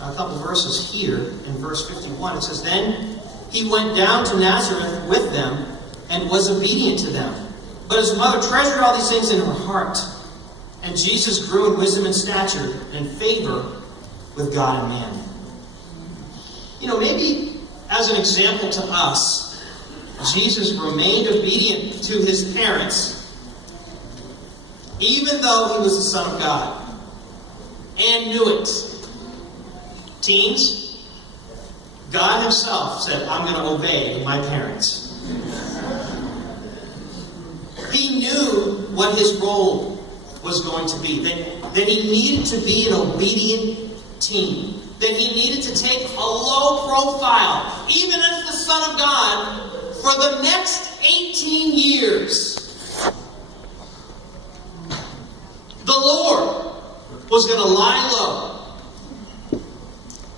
a couple verses here in verse 51. It says, "Then he went down to Nazareth with them and was obedient to them. But his mother treasured all these things in her heart. And Jesus grew in wisdom and stature and favor with God and man." You know, maybe as an example to us, Jesus remained obedient to his parents, even though he was the Son of God, and knew it. Teens, God himself said, "I'm going to obey my parents." He knew what his role was going to be, that he needed to be an obedient teen, that he needed to take a low profile, even as the Son of God, for the next 18 years. The Lord was going to lie low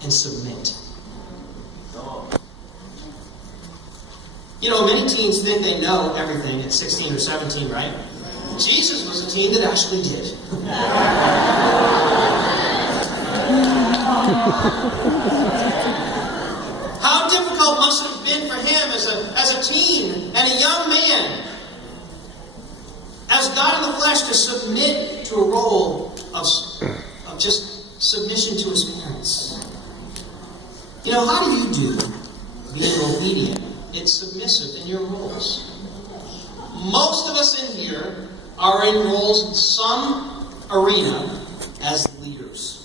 and submit. You know, many teens think they know everything at 16 or 17, right? Jesus was a teen that actually did. How difficult must it have been for him as a teen and a young man, as God in the flesh, to submit to a role of just submission to his parents. You know, how do you do being obedient and submissive in your roles? Most of us in here are in roles in some arena as leaders.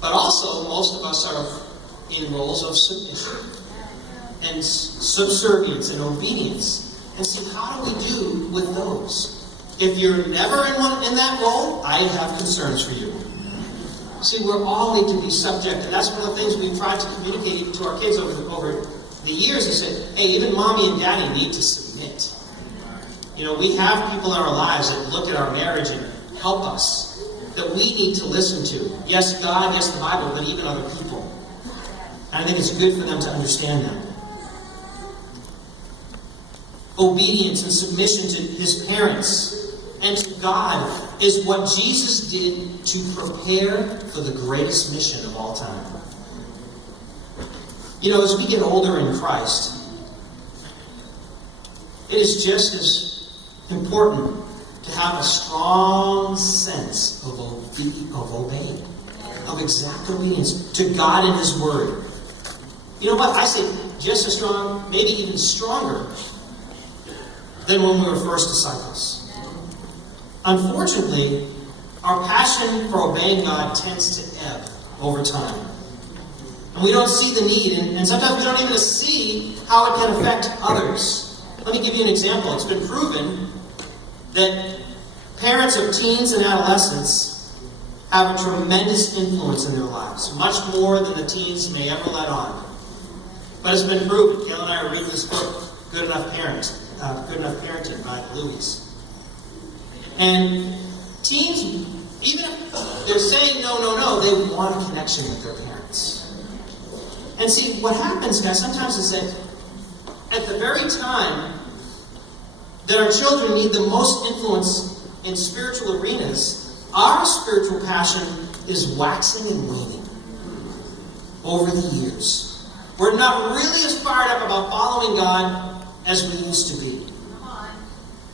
But also, most of us are in roles of submission and subservience and obedience. And so how do we do with those? If you're never in that role, I have concerns for you. See, we're all need to be subject, and that's one of the things we've tried to communicate to our kids over the years. Is that, hey, even mommy and daddy need to submit. You know, we have people in our lives that look at our marriage and help us, that we need to listen to. Yes, God, yes, the Bible, but even other people. And I think it's good for them to understand that. Obedience and submission to his parents and to God is what Jesus did to prepare for the greatest mission of all time. You know, as we get older in Christ, it is just as important to have a strong sense of obeying, of exact obedience to God and his word. You know what? I say just as strong, maybe even stronger than when we were first disciples. Unfortunately, our passion for obeying God tends to ebb over time. And we don't see the need, and sometimes we don't even see how it can affect others. Let me give you an example. It's been proven that parents of teens and adolescents have a tremendous influence in their lives, much more than the teens may ever let on. But it's been proven. Gail and I are reading this book, Good Enough Parenting by Louise. And teens, even if they're saying no, they want a connection with their parents. And see, what happens, guys, sometimes is that at the very time that our children need the most influence in spiritual arenas, our spiritual passion is waxing and waning over the years. We're not really as fired up about following God as we used to be.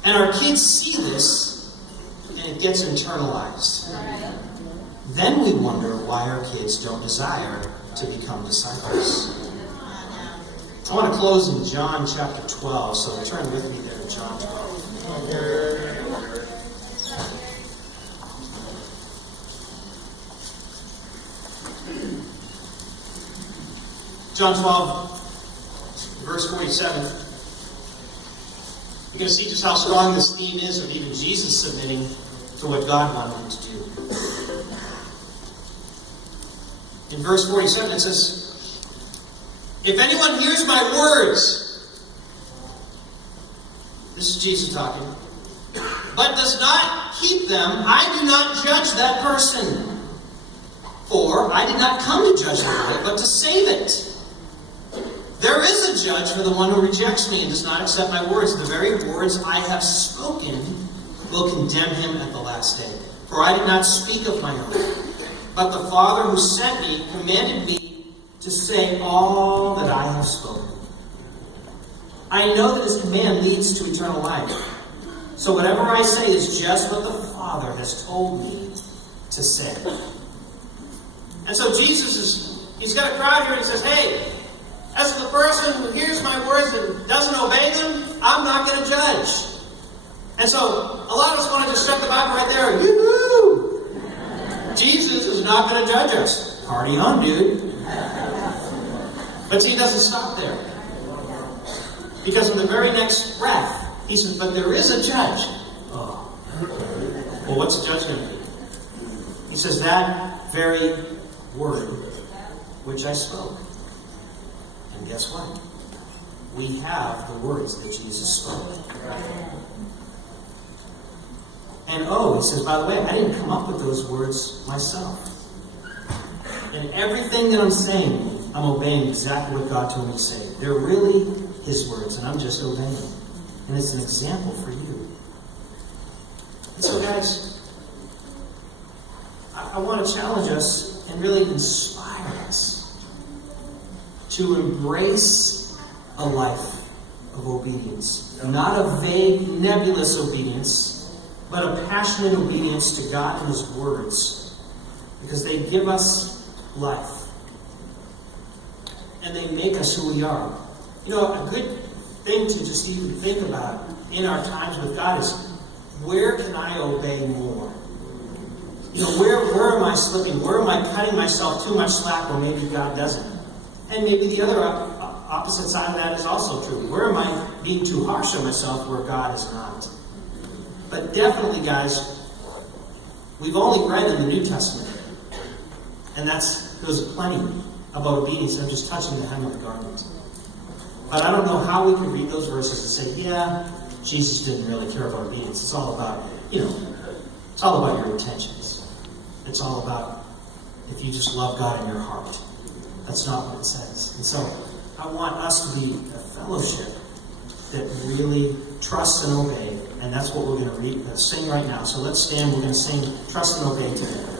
And our kids see this, and it gets internalized. Then we wonder why our kids don't desire to become disciples. I want to close in John chapter 12, so turn with me there to John 12. John 12, verse 47. You're going to see just how strong this theme is of even Jesus submitting to what God wanted him to do. In verse 47 it says, "If anyone hears my words," this is Jesus talking, "but does not keep them, I do not judge that person. For I did not come to judge the world, but to save it. There is a judge for the one who rejects me and does not accept my words. The very words I have spoken will condemn him at the last day. For I did not speak of my own, but the Father who sent me commanded me to say all that I have spoken. I know that his command leads to eternal life. So whatever I say is just what the Father has told me to say. And so Jesus he's got a crowd here and he says, hey, as for the person who hears my words and doesn't obey them, I'm not going to judge. And so a lot of us want to just shut the Bible right there. Yoo-hoo! Jesus is not going to judge us. Party on, dude. But see, he doesn't stop there. Because in the very next breath, he says, but there is a judge. Oh. Well, what's the judge going to be? He says, that very word which I spoke. And guess what? We have the words that Jesus spoke. And he says, by the way, I didn't come up with those words myself. And everything that I'm saying, I'm obeying exactly what God told me to say. They're really his words, and I'm just obeying. And it's an example for you. And so, guys, I want to challenge us and really inspire us to embrace a life of obedience. Not a vague, nebulous obedience, but a passionate obedience to God and his words. Because they give us life. And they make us who we are. You know, a good thing to just even think about in our times with God is, where can I obey more? You know, where am I slipping? Where am I cutting myself too much slack where maybe God doesn't? And maybe the other opposite side of that is also true. Where am I being too harsh on myself where God is not? But definitely, guys, we've only read in the New Testament. And there's plenty about obedience. I'm just touching the hem of the garment. But I don't know how we can read those verses and say, yeah, Jesus didn't really care about obedience. It's all about, it's all about your intentions. It's all about if you just love God in your heart. That's not what it says. And so I want us to be a fellowship that really trusts and obey. And that's what we're going to sing right now. So let's stand. We're going to sing Trust and Obey together.